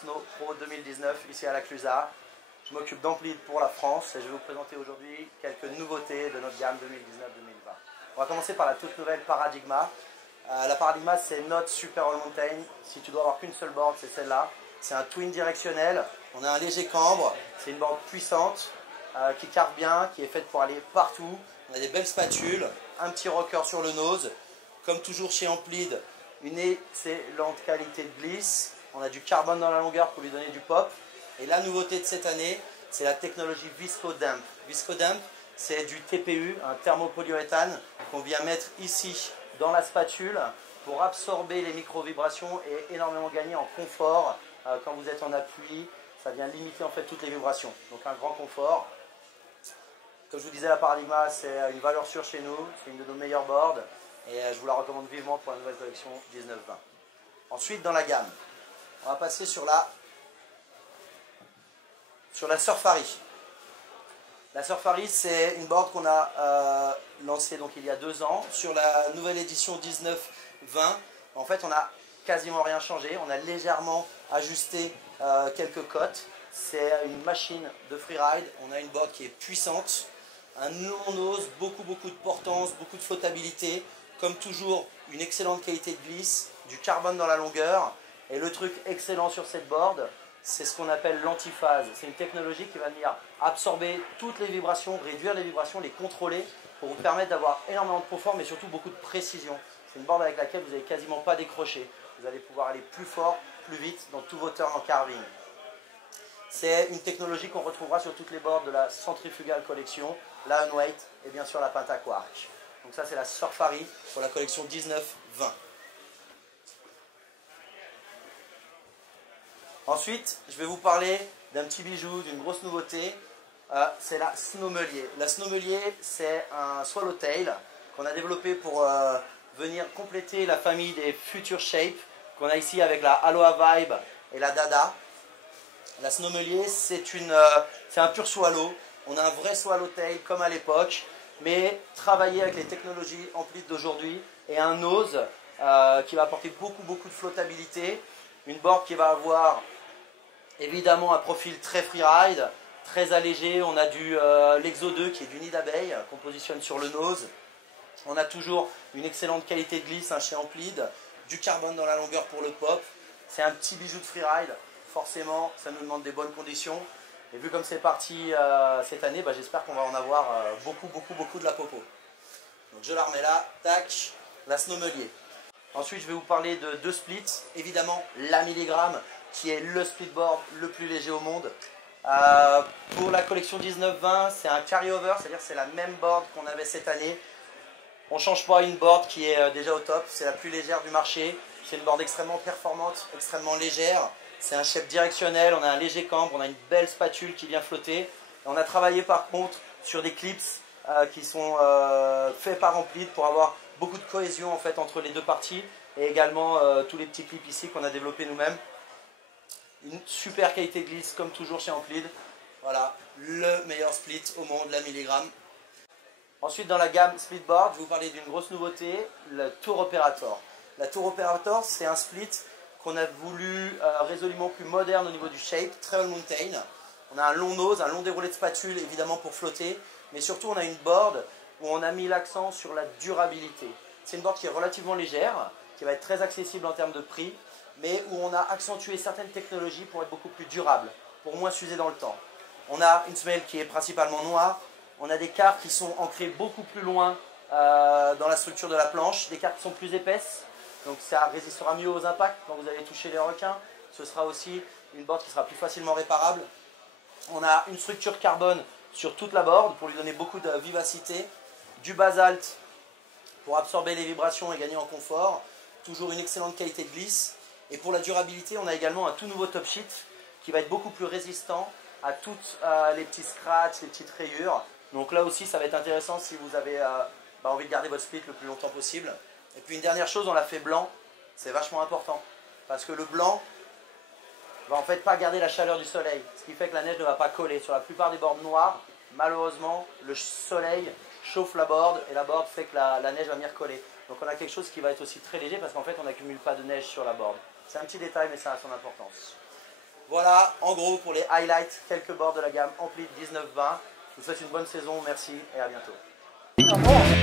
Snow Pro 2019 ici à la Clusaz. Je m'occupe d'Amplid pour la France et je vais vous présenter aujourd'hui quelques nouveautés de notre gamme 2019-2020. On va commencer par la toute nouvelle Paradigma. La Paradigma, c'est notre Super All Mountain. Si tu dois avoir qu'une seule board, c'est celle-là. C'est un twin directionnel. On a un léger cambre. C'est une board puissante qui carbe bien, qui est faite pour aller partout. On a des belles spatules, un petit rocker sur le nose. Comme toujours chez Amplid, une excellente qualité de glisse. On a du carbone dans la longueur pour lui donner du pop. Et la nouveauté de cette année, c'est la technologie ViscoDump. ViscoDump, c'est du TPU, un thermopolyuréthane, qu'on vient mettre ici dans la spatule pour absorber les micro-vibrations et énormément gagner en confort. Quand vous êtes en appui, ça vient limiter en fait toutes les vibrations. Donc un grand confort. Comme je vous disais, la Paradigma, c'est une valeur sûre chez nous. C'est une de nos meilleures boards. Et je vous la recommande vivement pour la nouvelle collection 19-20. Ensuite, dans la gamme, on va passer sur la Surfari. La Surfari, c'est une board qu'on a lancée donc, il y a 2 ans. Sur la nouvelle édition 19-20, en fait, on n'a quasiment rien changé. On a légèrement ajusté quelques cotes. C'est une machine de freeride. On a une board qui est puissante. Un long nose, beaucoup de portance, beaucoup de flottabilité. Comme toujours, une excellente qualité de glisse, du carbone dans la longueur. Et le truc excellent sur cette board, c'est ce qu'on appelle l'antiphase. C'est une technologie qui va venir absorber toutes les vibrations, réduire les vibrations, les contrôler pour vous permettre d'avoir énormément de confort, mais surtout beaucoup de précision. C'est une board avec laquelle vous n'allez quasiment pas décrocher. Vous allez pouvoir aller plus fort, plus vite dans tous vos turns en carving. C'est une technologie qu'on retrouvera sur toutes les boards de la Centrifugal Collection, la Unweight et bien sûr la Pentaquark. Donc ça c'est la Surfari pour la collection 19-20. Ensuite, je vais vous parler d'un petit bijou, d'une grosse nouveauté. C'est la Snowmelier. La Snowmelier, c'est un swallowtail qu'on a développé pour venir compléter la famille des Future Shape qu'on a ici avec la Aloha Vibe et la Dada. La Snowmelier, c'est un pur swallow. On a un vrai swallowtail comme à l'époque, mais travaillé avec les technologies Amplid d'aujourd'hui et un nose qui va apporter beaucoup de flottabilité. Une board qui va avoir évidemment un profil très freeride, très allégé. On a l'Exo 2 qui est du nid d'abeille qu'on positionne sur le nose. On a toujours une excellente qualité de glisse chez Amplid, du carbone dans la longueur pour le pop. C'est un petit bijou de freeride. Forcément, ça nous demande des bonnes conditions. Et vu comme c'est parti cette année, j'espère qu'on va en avoir beaucoup de la popo. Donc je la remets là, tac, la Snowmelier. Ensuite, je vais vous parler de 2 splits. Évidemment, la Milligram, qui est le splitboard le plus léger au monde. Pour la collection 19-20, c'est un carry-over, c'est-à-dire c'est la même board qu'on avait cette année. On ne change pas une board qui est déjà au top. C'est la plus légère du marché. C'est une board extrêmement performante, extrêmement légère. C'est un shape directionnel, on a un léger cambre, on a une belle spatule qui vient flotter. Et on a travaillé par contre sur des clips qui sont faits par Amplid pour avoir beaucoup de cohésion en fait entre les 2 parties. Et également tous les petits clips ici qu'on a développés nous-mêmes. Une super qualité de glisse comme toujours chez Amplid. Voilà, le meilleur split au monde, la Milligram. Ensuite dans la gamme Splitboard, je vais vous parler d'une grosse nouveauté, le Tour Operator. La Tour Operator, c'est un split qu'on a voulu résolument plus moderne au niveau du shape, très all mountain. On a un long nose, un long déroulé de spatule évidemment pour flotter, mais surtout on a une board où on a mis l'accent sur la durabilité. C'est une board qui est relativement légère, qui va être très accessible en termes de prix, mais où on a accentué certaines technologies pour être beaucoup plus durable, pour moins s'user dans le temps. On a une semelle qui est principalement noire, on a des cartes qui sont ancrées beaucoup plus loin dans la structure de la planche, des cartes qui sont plus épaisses. Donc ça résistera mieux aux impacts quand vous allez toucher les requins. Ce sera aussi une board qui sera plus facilement réparable. On a une structure carbone sur toute la board pour lui donner beaucoup de vivacité. Du basalte pour absorber les vibrations et gagner en confort. Toujours une excellente qualité de glisse. Et pour la durabilité, on a également un tout nouveau top sheet qui va être beaucoup plus résistant à toutes les petits scratchs, les petites rayures. Donc là aussi, ça va être intéressant si vous avez envie de garder votre split le plus longtemps possible. Et puis une dernière chose, on l'a fait blanc, c'est vachement important. Parce que le blanc va en fait pas garder la chaleur du soleil. Ce qui fait que la neige ne va pas coller. Sur la plupart des boards noires, malheureusement, le soleil chauffe la board et la board fait que la neige va venir coller. Donc on a quelque chose qui va être aussi très léger parce qu'en fait on n'accumule pas de neige sur la board. C'est un petit détail mais ça a son importance. Voilà, en gros, pour les highlights, quelques bords de la gamme Ampli 19-20. Je vous souhaite une bonne saison, merci et à bientôt.